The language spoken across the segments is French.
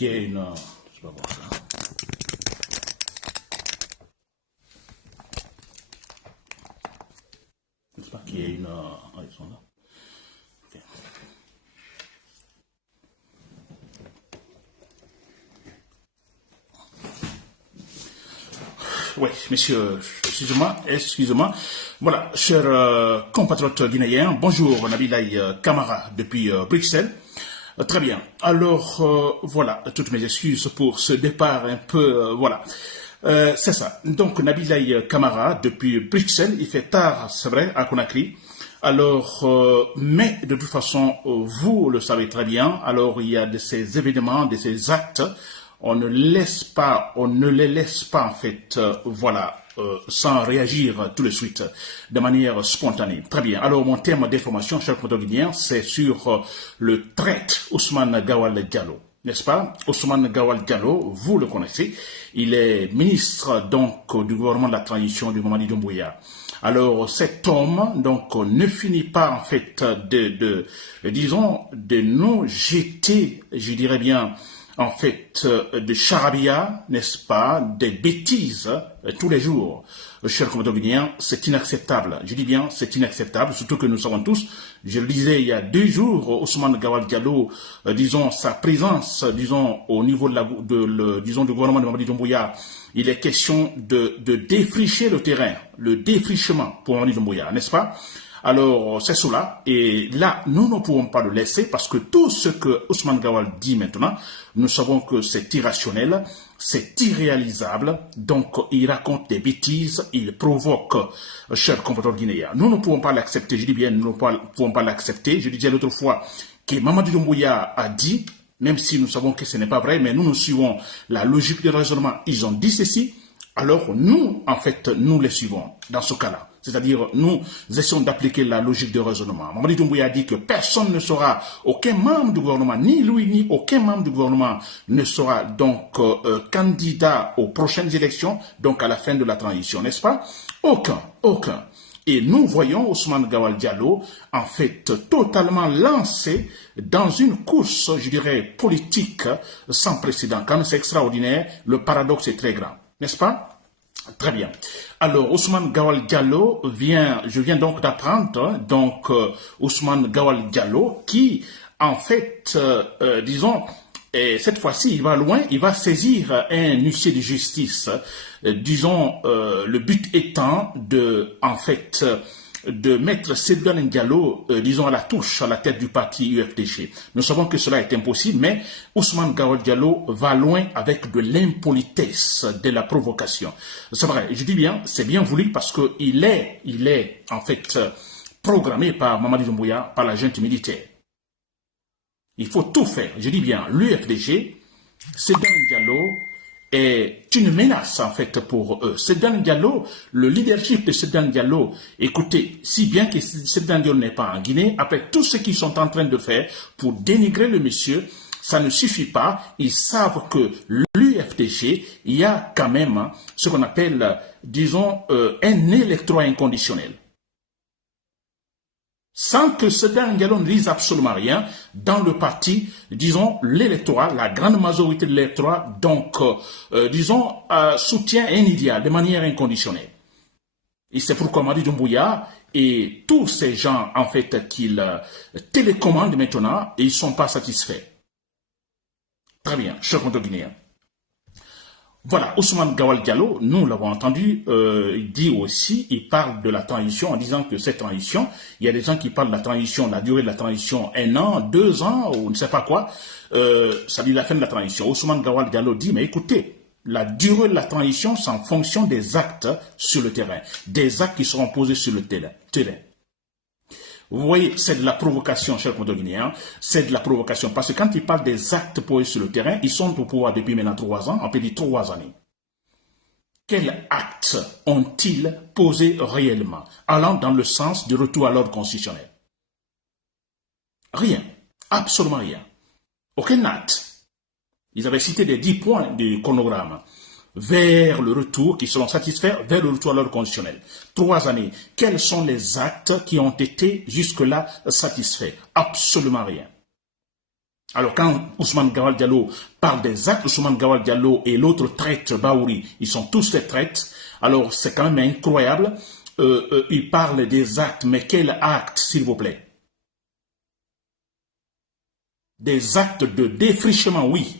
qu'il y ait une... je vais voir ça. J'espère qu'il y a une... ah, ils sont là. Okay. Oui, messieurs, excusez-moi. Voilà, chers compatriotes guinéens, bonjour Nabilaï Camara depuis Bruxelles. Très bien. Alors, voilà, toutes mes excuses pour ce départ un peu, voilà. C'est ça. Donc, Nabilaï Camara depuis Bruxelles, il fait tard, c'est vrai, à Conakry. Alors, mais de toute façon, vous le savez très bien, alors il y a de ces événements, de ces actes, on ne les laisse pas en fait, voilà, sans réagir tout de suite, de manière spontanée. Très bien. Alors, mon thème d'information, chers Guinéens, c'est sur le traître Ousmane Gawal Diallo. N'est-ce pas? Ousmane Gawal Diallo, vous le connaissez, il est ministre donc du gouvernement de la transition du Mamadi Doumbouya. Alors cet homme donc ne finit pas en fait disons de nous jeter, je dirais bien en fait de charabia, n'est-ce pas, des bêtises tous les jours. Chers Guinéens, c'est inacceptable. Je dis bien, c'est inacceptable, surtout que nous savons tous, je le disais il y a 2 jours, Ousmane Gawal Diallo, disons, sa présence, disons, au niveau disons, du gouvernement de Mamadi Doumbouya, il est question de défricher le terrain, le défrichement pour Mamadi Doumbouya, n'est-ce pas? Alors, c'est cela. Et là, nous ne pouvons pas le laisser parce que tout ce que Ousmane Gawal dit maintenant, nous savons que c'est irrationnel, c'est irréalisable. Donc, il raconte des bêtises, il provoque, chers compatriotes guinéens. Nous ne pouvons pas l'accepter. Je dis bien, nous ne pouvons pas l'accepter. Je disais l'autre fois que Mamadi Doumbouya a dit, même si nous savons que ce n'est pas vrai, mais nous suivons la logique du raisonnement. Ils ont dit ceci. Alors, nous, en fait, nous les suivons dans ce cas-là. C'est-à-dire, nous essayons d'appliquer la logique de raisonnement. Mamadi Doumbouya a dit que personne ne sera, aucun membre du gouvernement, ni lui, ni aucun membre du gouvernement ne sera donc candidat aux prochaines élections, donc à la fin de la transition, n'est-ce pas? Aucun. Et nous voyons Ousmane Gawal Diallo, en fait, totalement lancé dans une course, je dirais, politique sans précédent. Quand c'est extraordinaire, le paradoxe est très grand, n'est-ce pas? Très bien. Alors, Ousmane Gawal Diallo je viens donc d'apprendre, donc, Ousmane Gawal Diallo, qui, en fait, disons, et cette fois-ci, il va loin, il va saisir un huissier de justice, disons, le but étant en fait, de mettre Seydou Diallo, disons, à la touche, à la tête du parti UFDG. Nous savons que cela est impossible, mais Ousmane Gawal Diallo va loin avec de l'impolitesse, de la provocation. C'est vrai, je dis bien, c'est bien voulu parce que il est, en fait, programmé par Mamadi Doumbouya, par la junte militaire. Il faut tout faire, je dis bien, l'UFDG, Seydou Diallo, est une menace en fait pour eux. Seydou Diallo, le leadership de Seydou Diallo, écoutez, si bien que Seydou Diallo n'est pas en Guinée, après tout ce qu'ils sont en train de faire pour dénigrer le monsieur, ça ne suffit pas. Ils savent que l'UFDG, il y a quand même ce qu'on appelle, disons, un électorat inconditionnel. Sans que Seydou Diallo ne dise absolument rien, dans le parti, disons, l'électorat, la grande majorité de l'électorat, donc, disons, soutient un idéal de manière inconditionnelle. Et c'est pourquoi Mamadi Doumbouya et tous ces gens, en fait, qu'ils télécommandent maintenant, ils ne sont pas satisfaits. Très bien, chers Guinéens. Voilà, Ousmane Gawal Diallo, nous l'avons entendu, il dit aussi, il parle de la transition en disant que cette transition, il y a des gens qui parlent de la transition, la durée de la transition, 1 an, 2 ans, ou ne sais pas quoi, ça dit la fin de la transition. Ousmane Gawal Diallo dit, mais écoutez, la durée de la transition, c'est en fonction des actes sur le terrain, des actes qui seront posés sur le terrain. Vous voyez, c'est de la provocation, chers Guinéens, c'est de la provocation. Parce que quand ils parlent des actes posés sur le terrain, ils sont au pouvoir depuis maintenant 3 ans, on peut dire 3 années. Quels actes ont-ils posés réellement, allant dans le sens du retour à l'ordre constitutionnel? Rien, absolument rien. Aucun acte. Ils avaient cité les 10 points du chronogramme. Vers le retour, qui seront satisfaits vers le retour à l'ordre constitutionnel. 3 années. Quels sont les actes qui ont été jusque-là satisfaits? Absolument rien. Alors quand Ousmane Gawal Diallo parle des actes, Ousmane Gawal Diallo et l'autre traître Baouri, ils sont tous des traîtres, alors c'est quand même incroyable. Il parle des actes, mais quels actes, s'il vous plaît? Des actes de défrichement, oui.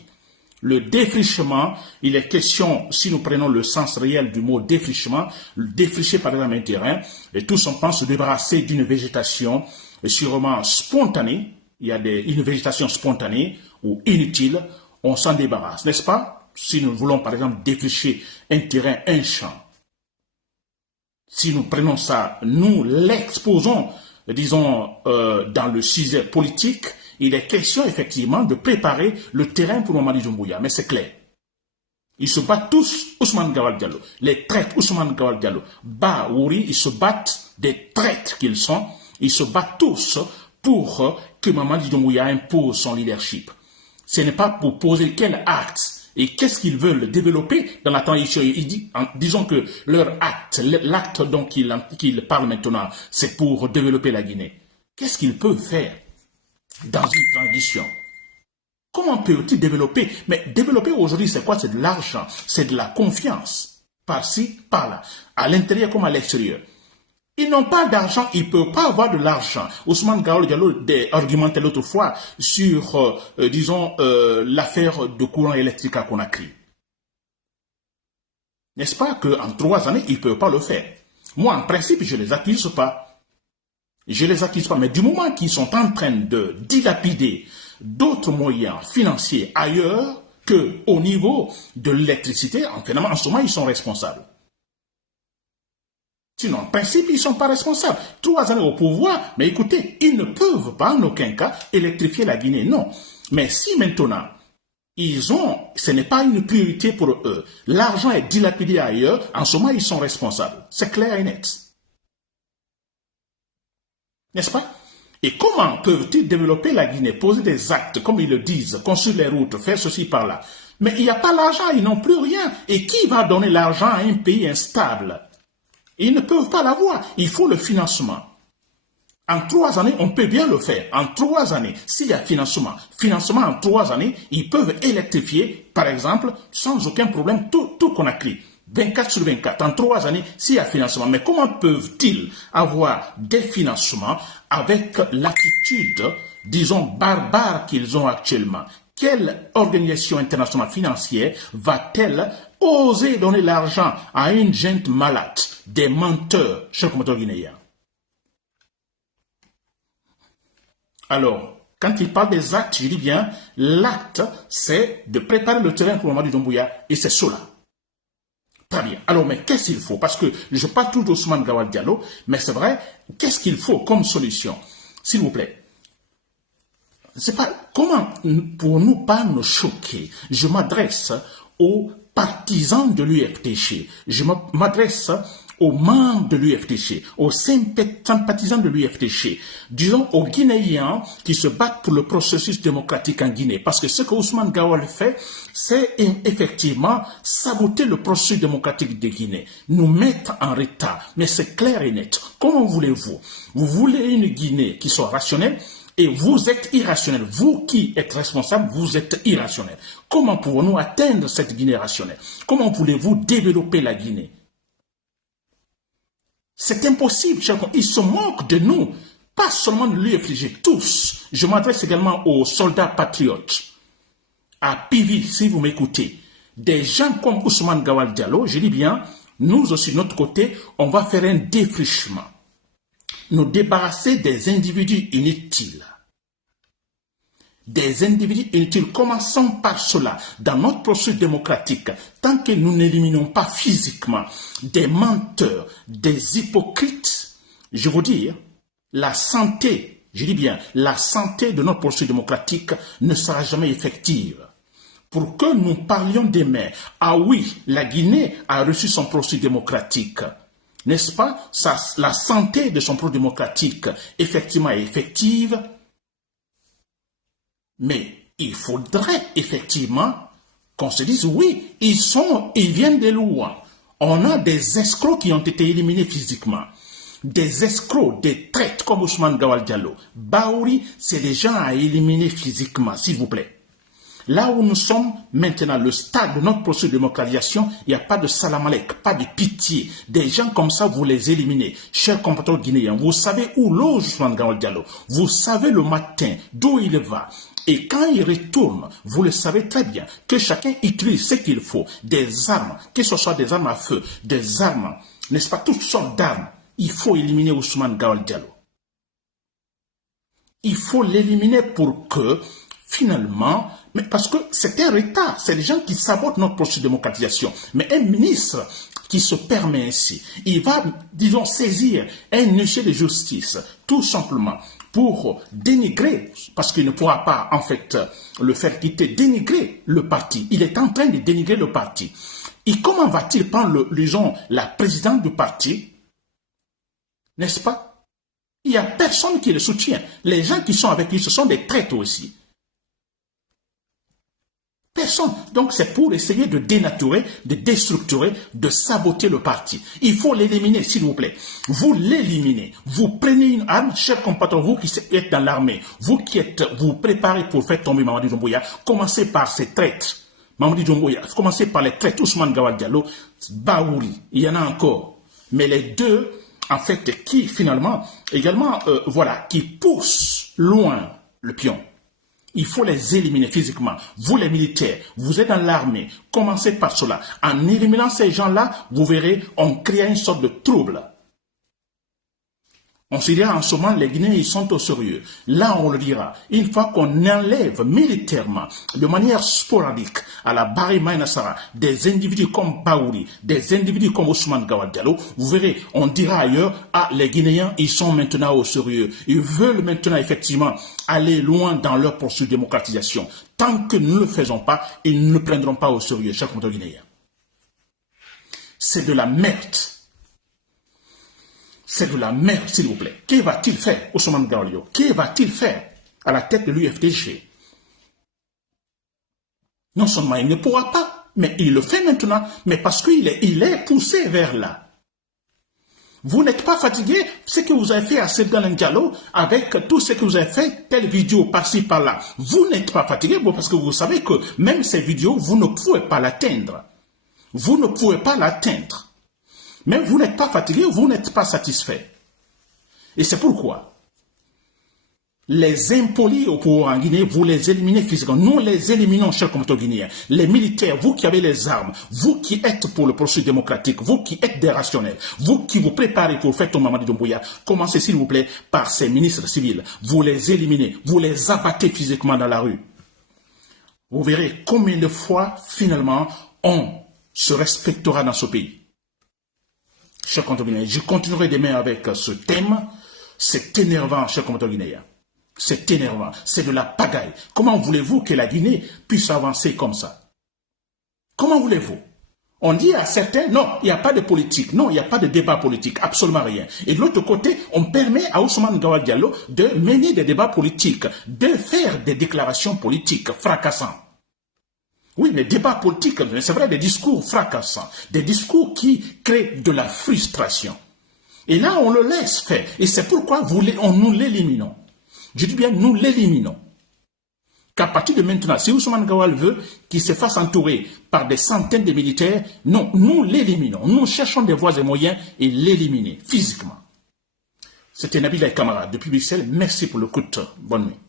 Le défrichement, il est question, si nous prenons le sens réel du mot défrichement, défricher par exemple un terrain, et tous on pense se débarrasser d'une végétation sûrement spontanée. Il y a une végétation spontanée ou inutile, on s'en débarrasse, n'est-ce pas? Si nous voulons par exemple défricher un terrain, un champ, si nous prenons ça, nous l'exposons, disons, dans le sujet politique, il est question effectivement de préparer le terrain pour Mamadi Doumbouya, mais c'est clair. Ils se battent tous, Ousmane Gawal Diallo, les traîtres Ousmane Gawal Diallo, Baouri, ils se battent des traîtres qu'ils sont, ils se battent tous pour que Mamadi Doumbouya impose son leadership. Ce n'est pas pour poser quel acte et qu'est-ce qu'ils veulent développer dans la transition. Disons que leur acte, l'acte dont qu'ils parlent maintenant, c'est pour développer la Guinée. Qu'est-ce qu'ils peuvent faire dans une transition? Comment peut-il développer? Mais développer aujourd'hui, c'est quoi? C'est de l'argent, c'est de la confiance. Par-ci, par-là, à l'intérieur comme à l'extérieur. Ils n'ont pas d'argent, ils ne peuvent pas avoir de l'argent. Ousmane Gawal Diallo argumentait l'autre fois sur, disons, l'affaire de courant électrique à Conakry. N'est-ce pas qu'en 3 années, ils ne peuvent pas le faire? Moi, en principe, je ne les accuse pas. Je ne les accuse pas, mais du moment qu'ils sont en train de dilapider d'autres moyens financiers ailleurs qu'au niveau de l'électricité, en ce moment, ils sont responsables. Sinon, en principe, ils ne sont pas responsables. 3 années au pouvoir, mais écoutez, ils ne peuvent pas en aucun cas électrifier la Guinée, non. Mais si maintenant, ce n'est pas une priorité pour eux, l'argent est dilapidé ailleurs, en ce moment, ils sont responsables. C'est clair et net. N'est-ce pas? Et comment peuvent-ils développer la Guinée, poser des actes, comme ils le disent, construire les routes, faire ceci par là? Mais il n'y a pas l'argent, ils n'ont plus rien. Et qui va donner l'argent à un pays instable? Ils ne peuvent pas l'avoir. Il faut le financement. En 3 années, on peut bien le faire. En 3 années, s'il y a financement en 3 années, ils peuvent électrifier, par exemple, sans aucun problème, tout Conakry. 24/24, en 3 années, s'il y a financement. Mais comment peuvent-ils avoir des financements avec l'attitude, disons, barbare qu'ils ont actuellement? Quelle organisation internationale financière va-t-elle oser donner l'argent à une gente malade, des menteurs, chers compatriotes guinéens? Alors, quand il parle des actes, je dis bien, l'acte, c'est de préparer le terrain pour Mamadi Doumbouya, et c'est cela. Très bien. Alors, mais qu'est-ce qu'il faut? Parce que je parle tout d'Ousmane Gawal Diallo, mais c'est vrai, qu'est-ce qu'il faut comme solution? S'il vous plaît. C'est pas comment, pour nous pas nous choquer, je m'adresse aux partisans de l'UFDG, je m'adresse aux membres de l'UFDG, aux sympathisants de l'UFDG, disons aux Guinéens qui se battent pour le processus démocratique en Guinée. Parce que ce que Ousmane Gawal fait, c'est effectivement saboter le processus démocratique de Guinée, nous mettre en retard. Mais c'est clair et net. Comment voulez-vous? Vous voulez une Guinée qui soit rationnelle? Et vous êtes irrationnel. Vous qui êtes responsable, vous êtes irrationnel. Comment pouvons-nous atteindre cette Guinée rationnelle? Comment voulez-vous développer la Guinée? C'est impossible. Ils se moquent de nous. Pas seulement de l'UFDG, tous. Je m'adresse également aux soldats patriotes. À Pivi, si vous m'écoutez. Des gens comme Ousmane Gawal Diallo, je dis bien, nous aussi, de notre côté, on va faire un défrichement. Nous débarrasser des individus inutiles. Des individus inutiles. Commençons par cela. Dans notre processus démocratique, tant que nous n'éliminons pas physiquement des menteurs, des hypocrites, je vous dis, la santé, je dis bien, la santé de notre processus démocratique ne sera jamais effective. Pour que nous parlions demain, ah oui, la Guinée a reçu son processus démocratique. N'est-ce pas? La santé de son processus démocratique, effectivement, est effective. Mais il faudrait effectivement qu'on se dise, oui, ils viennent de loin. On a des escrocs qui ont été éliminés physiquement. des escrocs, des traîtres comme Ousmane Gawal Diallo. Baouri, c'est des gens à éliminer physiquement, s'il vous plaît. Là où nous sommes maintenant, le stade de notre processus de démocratisation, il n'y a pas de salamalek, pas de pitié. Des gens comme ça, vous les éliminez. Chers compatriotes guinéens, vous savez où loge Ousmane Gawal Diallo. Vous savez le matin d'où il va. Et quand il retourne, vous le savez très bien, que chacun utilise ce qu'il faut. Des armes, que ce soit des armes à feu, des armes, n'est-ce pas, toutes sortes d'armes. Il faut éliminer Ousmane Gawal Diallo. Il faut l'éliminer pour que, finalement, mais parce que c'est un retard, c'est les gens qui sabotent notre processus de démocratisation. Mais un ministre qui se permet ainsi, il va, disons, saisir un huissier de justice, tout simplement, pour dénigrer, parce qu'il ne pourra pas, en fait, le faire quitter, dénigrer le parti. Il est en train de dénigrer le parti. Et comment va-t-il prendre, disons, la présidente du parti, n'est-ce pas? Il n'y a personne qui le soutient. Les gens qui sont avec lui, ce sont des traîtres aussi. Personne. Donc c'est pour essayer de dénaturer, de déstructurer, de saboter le parti. Il faut l'éliminer, s'il vous plaît. Vous l'éliminez. Vous prenez une arme, chers compatriotes, vous qui êtes dans l'armée, vous qui êtes, vous préparez pour faire tomber Mamadi Doumbouya, commencez par ces traîtres. Mamadi Doumbouya, commencez par les traîtres Ousmane Gawal Diallo, Baouri, il y en a encore. Mais les deux, en fait, qui finalement, également, voilà, qui poussent loin le pion. Il faut les éliminer physiquement. Vous les militaires, vous êtes dans l'armée, commencez par cela. En éliminant ces gens-là, vous verrez, on crée une sorte de trouble. On se dira en ce moment, les Guinéens, ils sont au sérieux. Là, on le dira. Une fois qu'on enlève militairement, de manière sporadique, à la Bari Maïnassara, des individus comme Baouri, des individus comme Ousmane Gawal Diallo, vous verrez, on dira ailleurs, ah, les Guinéens, ils sont maintenant au sérieux. Ils veulent maintenant, effectivement, aller loin dans leur processus de démocratisation. Tant que nous ne le faisons pas, ils ne le prendront pas au sérieux, chers compatriotes guinéens. C'est de la merde. C'est de la merde, s'il vous plaît. Que va-t-il faire, Ousmane Gawal Diallo? Que va-t-il faire à la tête de l'UFDG? Non seulement il ne pourra pas, mais il le fait maintenant, mais parce qu'il est poussé vers là. Vous n'êtes pas fatigué, ce que vous avez fait à Seydou Diallo, avec tout ce que vous avez fait, telle vidéo par-ci, par-là. Vous n'êtes pas fatigué, parce que vous savez que même ces vidéos, vous ne pouvez pas l'atteindre. Vous ne pouvez pas l'atteindre. Mais vous n'êtes pas fatigué, vous n'êtes pas satisfait. Et c'est pourquoi les impolis au pouvoir en Guinée, vous les éliminez physiquement. Nous les éliminons, chers compatriotes guinéens. Les militaires, vous qui avez les armes, vous qui êtes pour le processus démocratique, vous qui êtes des rationnels, vous qui vous préparez pour faire tomber Mamadi Doumbouya, commencez s'il vous plaît par ces ministres civils. Vous les éliminez, vous les abattez physiquement dans la rue. Vous verrez combien de fois, finalement, on se respectera dans ce pays. Chers compatriotes guinéens, je continuerai demain avec ce thème. C'est énervant, chers compatriotes guinéens. C'est énervant. C'est de la pagaille. Comment voulez-vous que la Guinée puisse avancer comme ça? Comment voulez-vous? On dit à certains, non, il n'y a pas de politique. Non, il n'y a pas de débat politique. Absolument rien. Et de l'autre côté, on permet à Ousmane Gawal Diallo de mener des débats politiques, de faire des déclarations politiques fracassantes. Oui, les débats politiques, c'est vrai, des discours fracassants, des discours qui créent de la frustration. Et là, on le laisse faire. Et c'est pourquoi nous l'éliminons. Je dis bien, nous l'éliminons. Qu'à partir de maintenant, si Ousmane Gawal veut qu'il se fasse entourer par des centaines de militaires, non, nous l'éliminons. Nous cherchons des voies et moyens et l'éliminer physiquement. C'était Nabil Kamara depuis Bruxelles. Merci pour l'écoute. Bonne nuit.